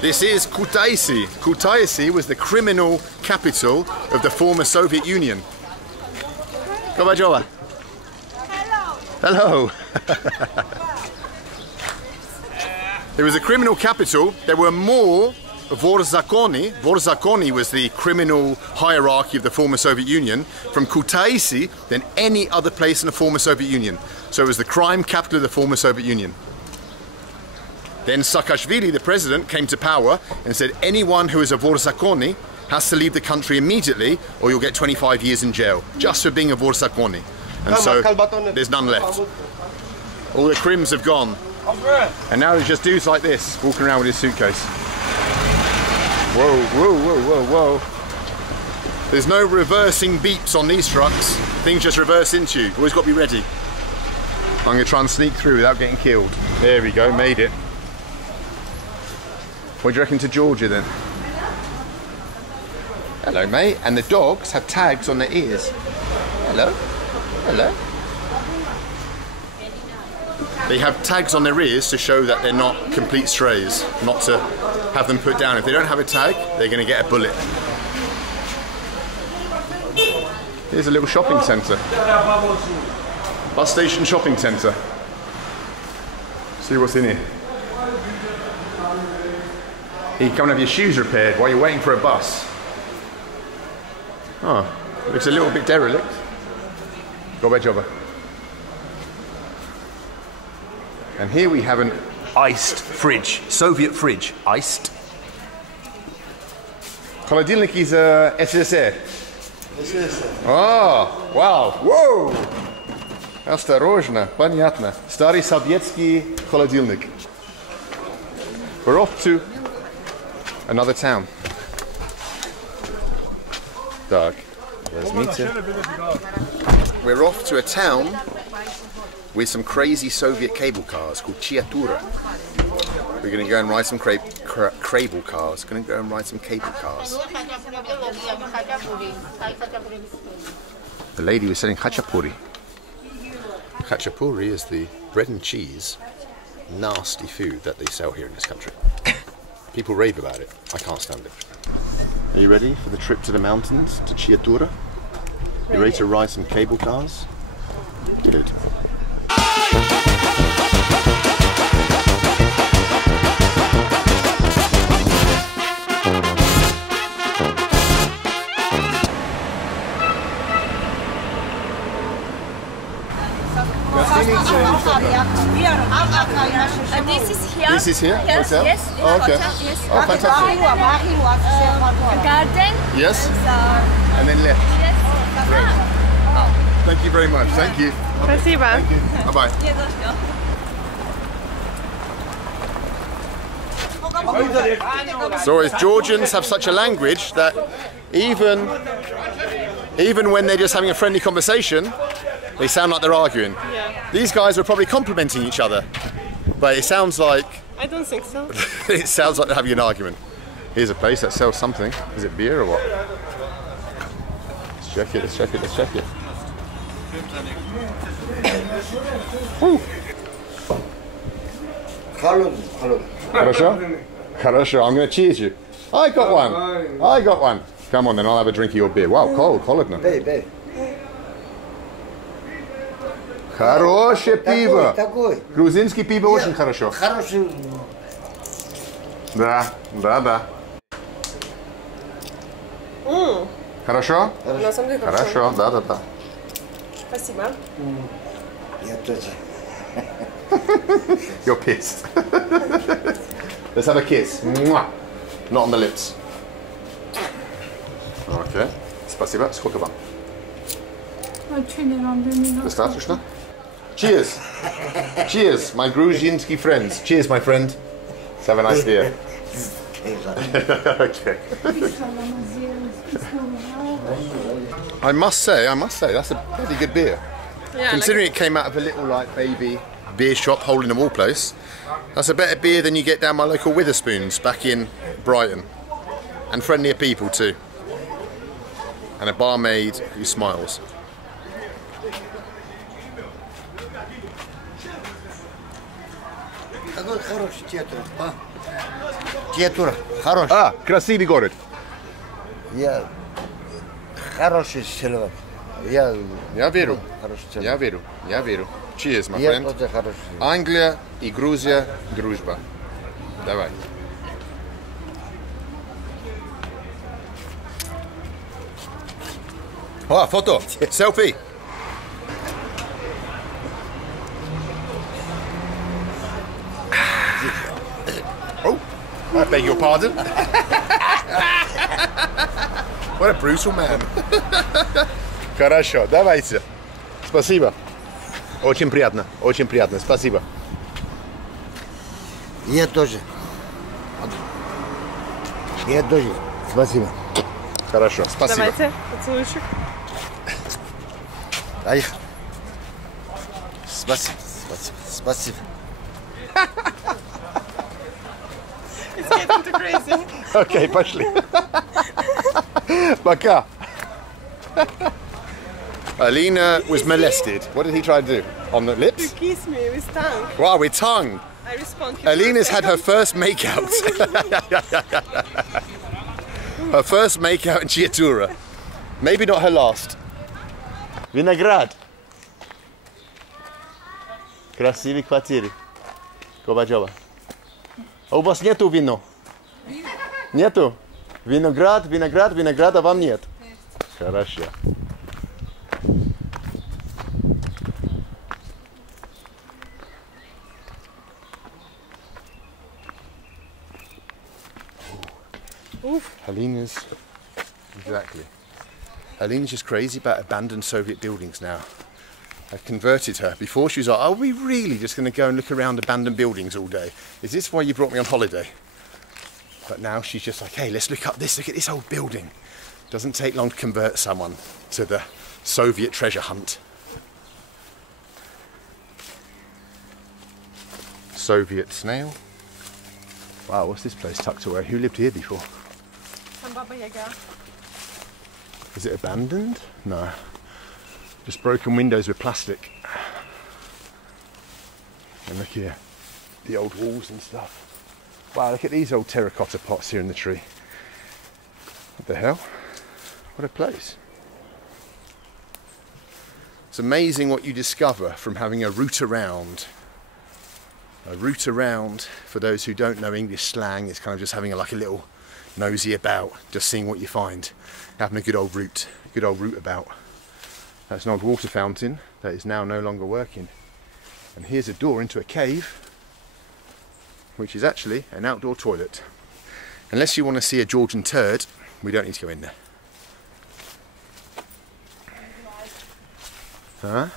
This is Kutaisi. Kutaisi was the criminal capital of the former Soviet Union. Hello. Hello. It was a criminal capital. There were more Vorzakoni. Vorzakoni was the criminal hierarchy of the former Soviet Union from Kutaisi than any other place in the former Soviet Union. So it was the crime capital of the former Soviet Union. Then Saakashvili, the president, came to power and said anyone who is a Vorzakoni has to leave the country immediately or you'll get 25 years in jail just for being a Vorzakoni. And so there's none left. All the crims have gone. And now there's just dudes like this walking around with his suitcase. Whoa, whoa, whoa, whoa, whoa. There's no reversing beeps on these trucks. Things just reverse into you. Always got to be ready. I'm going to try and sneak through without getting killed. There we go, made it. What do you reckon to Georgia then? Hello, mate. And the dogs have tags on their ears. Hello. Hello. They have tags on their ears to show that they're not complete strays, not to have them put down. If they don't have a tag, they're going to get a bullet. Here's a little shopping centre. Bus station shopping centre. See what's in here. You can come and have your shoes repaired while you're waiting for a bus. Oh, looks a little bit derelict. Go back over. And here we have an iced fridge, Soviet fridge, iced. Холодильник из СССР. Oh, wow, whoa! Осторожно, понятно. Старый советский холодильник. We're off to another town. Так, возьмите. We're off to a town with some crazy Soviet cable cars called Chiatura. We're going to go and ride some cable cars. Going to go and ride some cable cars. The lady was selling khachapuri. Khachapuri is the bread and cheese, nasty food that they sell here in this country. People rave about it. I can't stand it. Are you ready for the trip to the mountains, to Chiatura? You ready to ride some cable cars? Good. This is here. This is here? Yes, Hotel? yes. Oh, okay. Hotel, yes. Oh, fantastic. Garden. Yes? And then left. Yes. Great. Thank you very much. Thank you. Спасибо. Thank you. Bye-bye. So as Georgians have such a language that even when they're just having a friendly conversation, they sound like they're arguing. Yeah. These guys were probably complimenting each other, but it sounds like... I don't think so. It sounds like they're having an argument. Here's a place that sells something. Is it beer or what? Let's check it, let's check it, let's check it. Woo. Хорошо? Хорошо, I'm going to cheers you. I got one. I got one. Come on then, I'll have a drink of your beer. Wow, cold, холодно. Хорошее пиво. Грузинский пиво очень хорошо. Да, да, да. Хорошо? На самом деле Хорошо, да, да, да. Спасибо. Я тоже. You're pissed. Let's have a kiss. Mwah. Not on the lips. Okay. Спасибо. Сколько вам? Достаточно? Cheers. Cheers, my Gruzinski friends. Cheers, my friend. Let's have a nice beer. Okay. I must say, that's a pretty good beer. Yeah, Considering it came out of a little like baby beer shop hole in the wall place, that's a better beer than you get down my local Witherspoons back in Brighton. And friendlier people too. And a barmaid who smiles. Такой хороший Chiatura. Chiatura. Хороший. А, красивый город. Я хороший человек. Я верю. Хороший человек. Я верю. Cheers, my Я friend. тоже хороший. Англия и Грузия, дружба. Давай. О, фото. Селфи. Oh, I beg your pardon. What a brutal man. Хорошо, давайте. Спасибо. Очень приятно, спасибо. Я тоже. Я тоже. Спасибо. Хорошо, спасибо. Давайте, поцелуйчик. Ай. Спасибо. Спасибо. It's getting too crazy. Окей, пошли. Пока. Alina was molested. What did he try to do? On the You lips? kiss me with tongue. Wow, with tongue. I respond. Alina's had her first makeout. Her first makeout in Chiatura. Maybe not her last. Виноград. Красивый квартиры. Кобаджова. А у вас нету вино? Нету? Винограда вам нет? Хорошо. Helena's, exactly. Helena's just crazy about abandoned Soviet buildings now. I've converted her. Before she was like, are we really just going to go and look around abandoned buildings all day? Is this why you brought me on holiday? But now she's just like, hey, let's look up this, look at this old building. Doesn't take long to convert someone to the Soviet treasure hunt. Soviet snail. Wow, what's this place tucked away? Who lived here before? Baba Yaga. Is it abandoned? No. Just broken windows with plastic. And look here, the old walls and stuff. Wow, look at these old terracotta pots here in the tree. What the hell? What a place. It's amazing what you discover from having a route around. A route around, for those who don't know English slang, is kind of just having like a little nosy about, just seeing what you find. Having a good old route about. That's an old water fountain that is now no longer working. And here's a door into a cave, which is actually an outdoor toilet. Unless you want to see a Georgian turd, we don't need to go in there. Huh?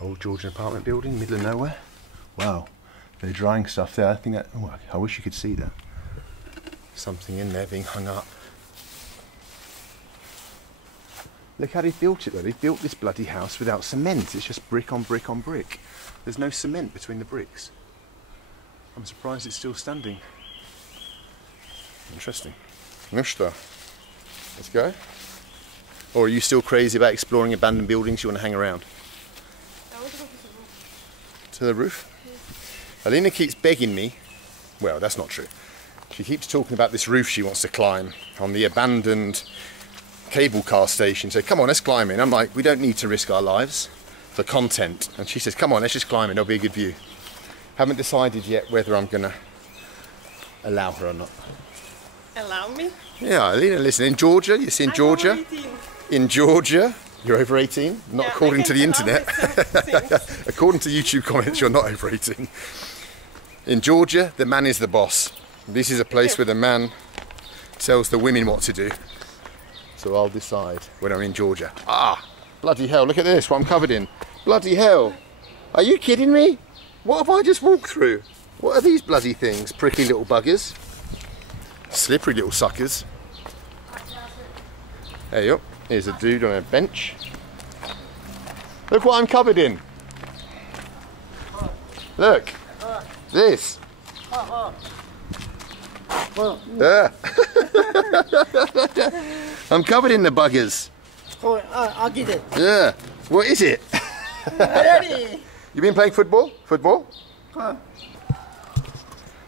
Old Georgian apartment building, middle of nowhere. Wow, they're drying stuff there. I think that, oh, I wish you could see that. Something in there being hung up. Look how they've built it though. They've built this bloody house without cement. It's just brick on brick on brick. There's no cement between the bricks. I'm surprised it's still standing. Interesting. Ну что? Let's go. Or are you still crazy about exploring abandoned buildings? You want to hang around? I want to go to the roof. To the roof? Alina keeps begging me. Well, that's not true. She keeps talking about this roof she wants to climb on the abandoned cable car station. So come on, let's climb in. I'm like, we don't need to risk our lives for content. And she says, come on, let's just climb in. There'll be a good view. Haven't decided yet whether I'm going to allow her or not. Allow me? Yeah, Alina, listen, in Georgia, you see in Georgia? I'm over 18. In Georgia, you're over 18? Not Yeah, according I to can the allow internet. myself According to YouTube comments, you're not over 18. In Georgia, the man is the boss. This is a place where the man tells the women what to do. So I'll decide when I'm in Georgia. Ah, bloody hell, look at this, what I'm covered in. Bloody hell. Are you kidding me? What have I just walked through? What are these bloody things? Prickly little buggers. Slippery little suckers. There you go. Here's a dude on a bench. Look what I'm covered in. Look. This. Yeah. I'm covered in the buggers. I'll get it. Yeah. What is it? Ready? You been playing football? Football?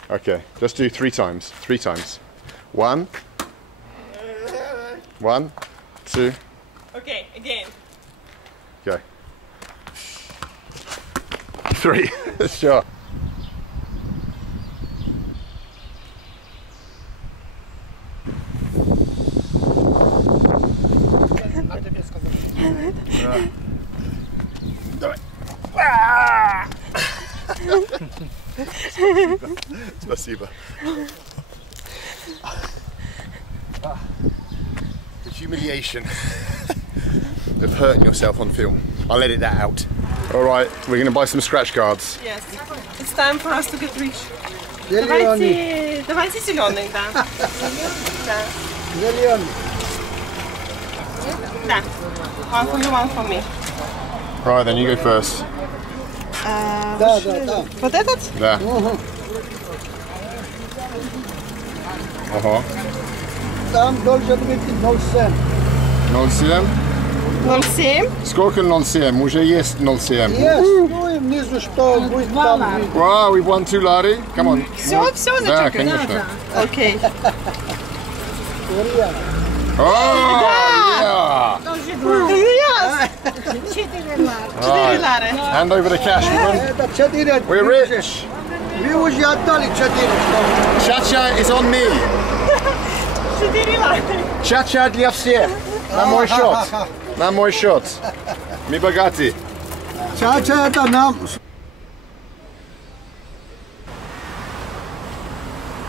Okay, just do 3 times. 3 times. 1, 1, 2. Okay, again. Okay. 3. Sure. Спасибо. The humiliation of hurting yourself on film. I'll edit that out. Alright, we're going to buy some scratch cards. Yes. It's time for us to get rich. Давайте зеленый, да. Зеленый. Да. One for you, one for me. Right, then you go first. Да. Вот этот? Да. Ага. Там должен быть 0,7. 0,7? 0,7. Сколько 0,7? Уже есть 0,7. Есть, ну и внизу что будет там. Wow, we've won 2 lari. Come on. Все Да, зачекай. конечно. Окей. Oh, yeah. Yes. 4 лари. Hand over the cash, woman. Это 4. We're rich. Вы уже отдали 4. Cha-cha is on me. 4 лари. Cha-cha для всех. На мой счет. На мой счет. Мы богаты. Чача это нам.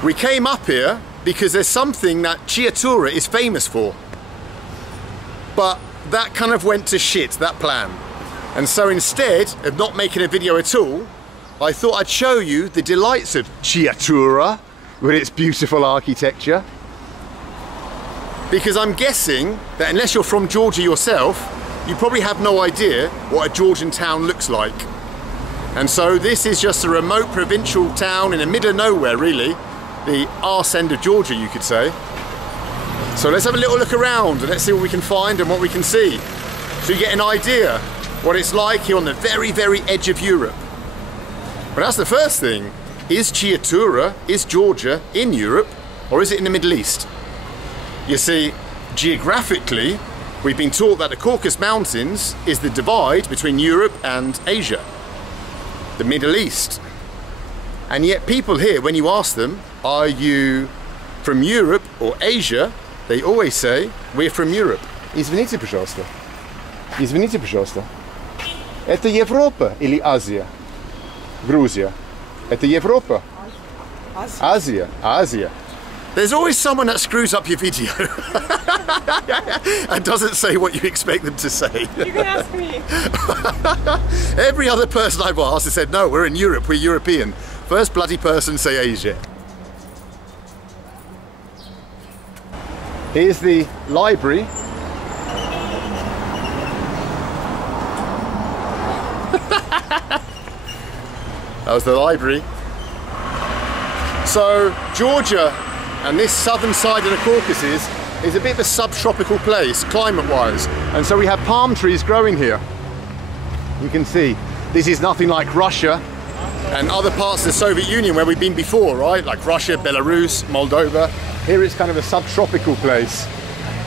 We came up here because there's something that Chiatura is famous for. But that kind of went to shit, that plan. And so instead of not making a video at all, I thought I'd show you the delights of Chiatura with its beautiful architecture. Because I'm guessing that unless you're from Georgia yourself, you probably have no idea what a Georgian town looks like. And so this is just a remote provincial town in the middle of nowhere, really. The arse end of Georgia, you could say. So let's have a little look around and let's see what we can find and what we can see. So you get an idea what it's like here on the very, very edge of Europe. But that's the first thing. Is Chiatura, is Georgia in Europe, or is it in the Middle East? You see, geographically, we've been taught that the Caucasus Mountains is the divide between Europe and Asia, the Middle East. And yet people here, when you ask them, are you from Europe or Asia, they always say, we're from Europe. Извините, пожалуйста. Извините, пожалуйста. Это Европа или Азия? Грузия. Это Европа? Азия. Азия. There's always someone that screws up your video and doesn't say what you expect them to say. You can ask me. Every other person I've asked has said, no, we're in Europe, we're European. First bloody person say Asia. Here's the library. That was the library. So Georgia and this southern side of the Caucasus is a bit of a subtropical place climate-wise, and so we have palm trees growing here. You can see this is nothing like Russia and other parts of the Soviet Union where we've been before, right? Like Russia, Belarus, Moldova. Here it's kind of a subtropical place.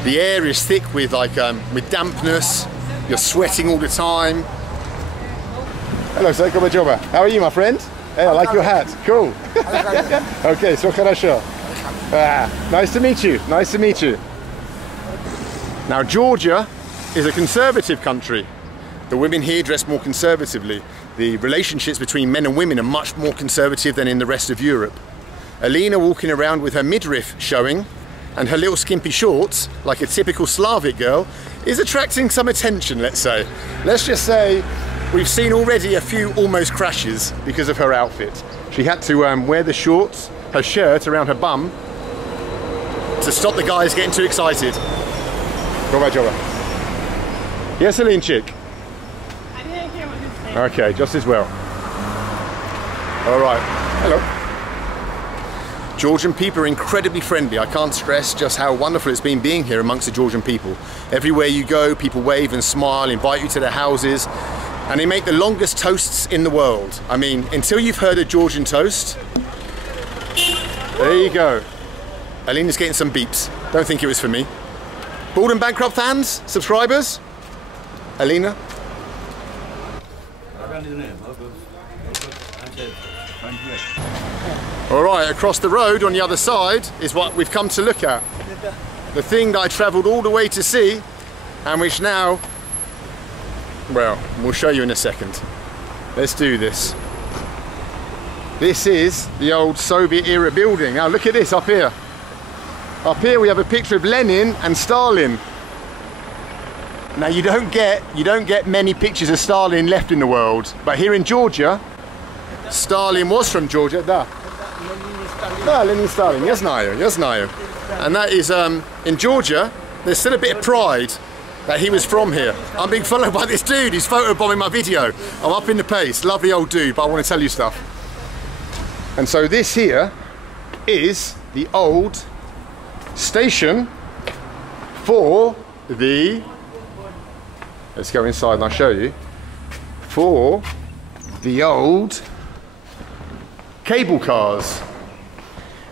The air is thick with with dampness. You're sweating all the time. Hello, sir. How are you, my friend? Hey, I like your hat. Cool. Okay, so хорошо. Nice to meet you. Nice to meet you. Now, Georgia is a conservative country. The women here dress more conservatively. The relationships between men and women are much more conservative than in the rest of Europe. Alina walking around with her midriff showing and her little skimpy shorts, like a typical Slavic girl, is attracting some attention, let's say. Let's just say we've seen already a few almost crashes because of her outfit. She had to wear the shorts, her shirt around her bum to stop the guys getting too excited. Yes, Alinchik? I didn't hear what you said. Okay, just as well. All right, hello. Georgian people are incredibly friendly. I can't stress just how wonderful it's been being here amongst the Georgian people. Everywhere you go, people wave and smile, invite you to their houses. And they make the longest toasts in the world. I mean, until you've heard a Georgian toast, there you go. Alina's getting some beeps. Don't think it was for me. Bald and Bankrupt fans, subscribers. Alina. All right, across the road on the other side is what we've come to look at. The thing that I travelled all the way to see, and which now, well, we'll show you in a second. Let's do this. This is the old Soviet era building. Now look at this up here. Up here we have a picture of Lenin and Stalin. Now you don't get many pictures of Stalin left in the world, but here in Georgia, Stalin was from Georgia. Da. Lenin Stalin, yes знаю. And that is in Georgia. There's still a bit of pride that he was from here. I'm being followed by this dude. He's photobombing my video. I'm up in the pace. Lovely old dude, but I want to tell you stuff. And so this here is the old station for the, let's go inside and I'll show you, for the old cable cars.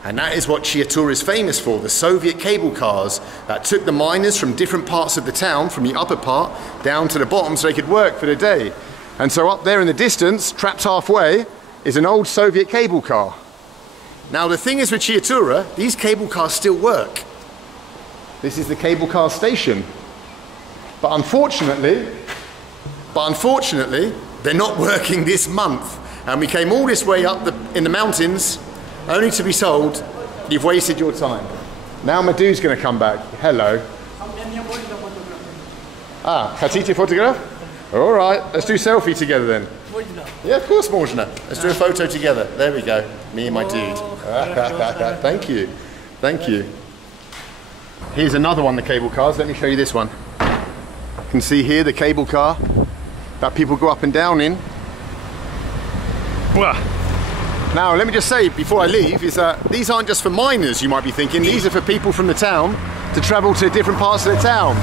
And that is what Chiatura is famous for, the Soviet cable cars that took the miners from different parts of the town, from the upper part down to the bottom so they could work for the day. And so up there in the distance, trapped halfway, is an old Soviet cable car. Now the thing is with Chiatura, these cable cars still work. This is the cable car station. But unfortunately, they're not working this month. And we came all this way up in the mountains only to be told, you've wasted your time. Now my dude's going to come back. Hello. Ah, хотите photograph? All right, let's do selfie together then. Yeah, of course, можно. Let's do a photo together. There we go. Me and my dude. Thank you. Thank you. Here's another one, the cable cars. Let me show you this one. You can see here the cable car that people go up and down in. Now, let me just say before I leave is that these aren't just for miners, you might be thinking. These are for people from the town to travel to different parts of the town.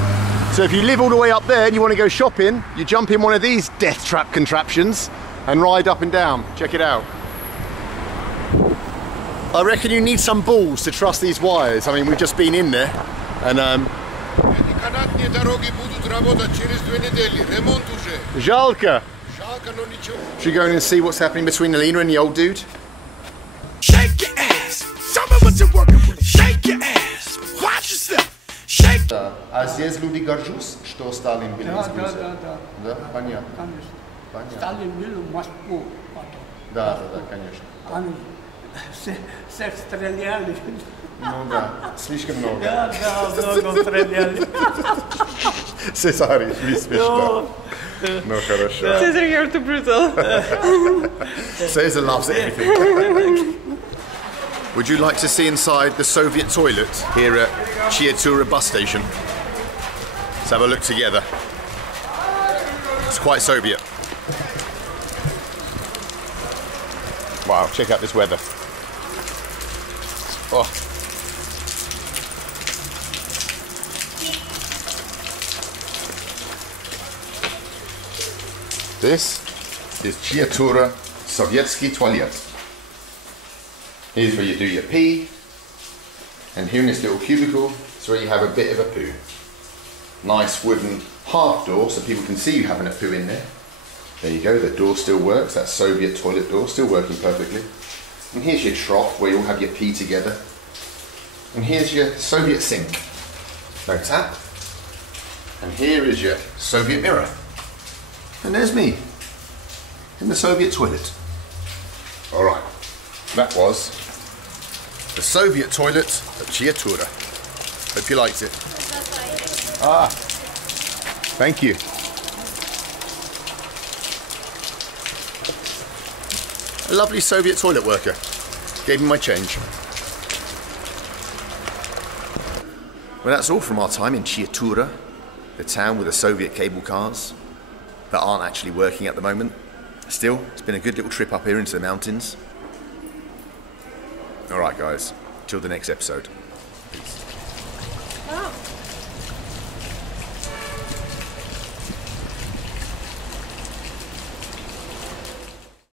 So if you live all the way up there and you want to go shopping, you jump in one of these death trap contraptions and ride up and down. Check it out. I reckon you need some balls to trust these wires. I mean, we've just been in there and Жалко. Should we go in and see what's happening between Alina and the old dude? Shake your ass. Show me what you're working with. Shake your ass. Watch yourself. Shake. А здесь люди горжусь, что Сталин был из Грузии. Да, понятно. Конечно. Сталин был в Москву потом. Да, конечно. Они всех стреляли. Ну да, слишком много. Да, много стреляли. Cesare, смешно. Ну хорошо. Caesar, you're too brutal. Caesar loves everything. Would you like to see inside the Soviet toilet here at Chiatura bus station? Let's have a look together. It's quite Soviet. Wow, check out this weather. Oh. This is Chiatura Sovietsky toilet. Here's where you do your pee, and here in this little cubicle is where you have a bit of a poo. Nice wooden half door so people can see you having a poo in there. There you go, the door still works, that Soviet toilet door still working perfectly. And here's your trough where you all have your pee together. And here's your Soviet sink, no tap. And here is your Soviet mirror. And there's me, in the Soviet toilet. All right, that was the Soviet toilet at Chiatura. Hope you liked it. Ah, thank you. A lovely Soviet toilet worker. Gave me my change. Well, that's all from our time in Chiatura, the town with the Soviet cable cars that aren't actually working at the moment. Still, it's been a good little trip up here into the mountains. All right, guys, till the next episode.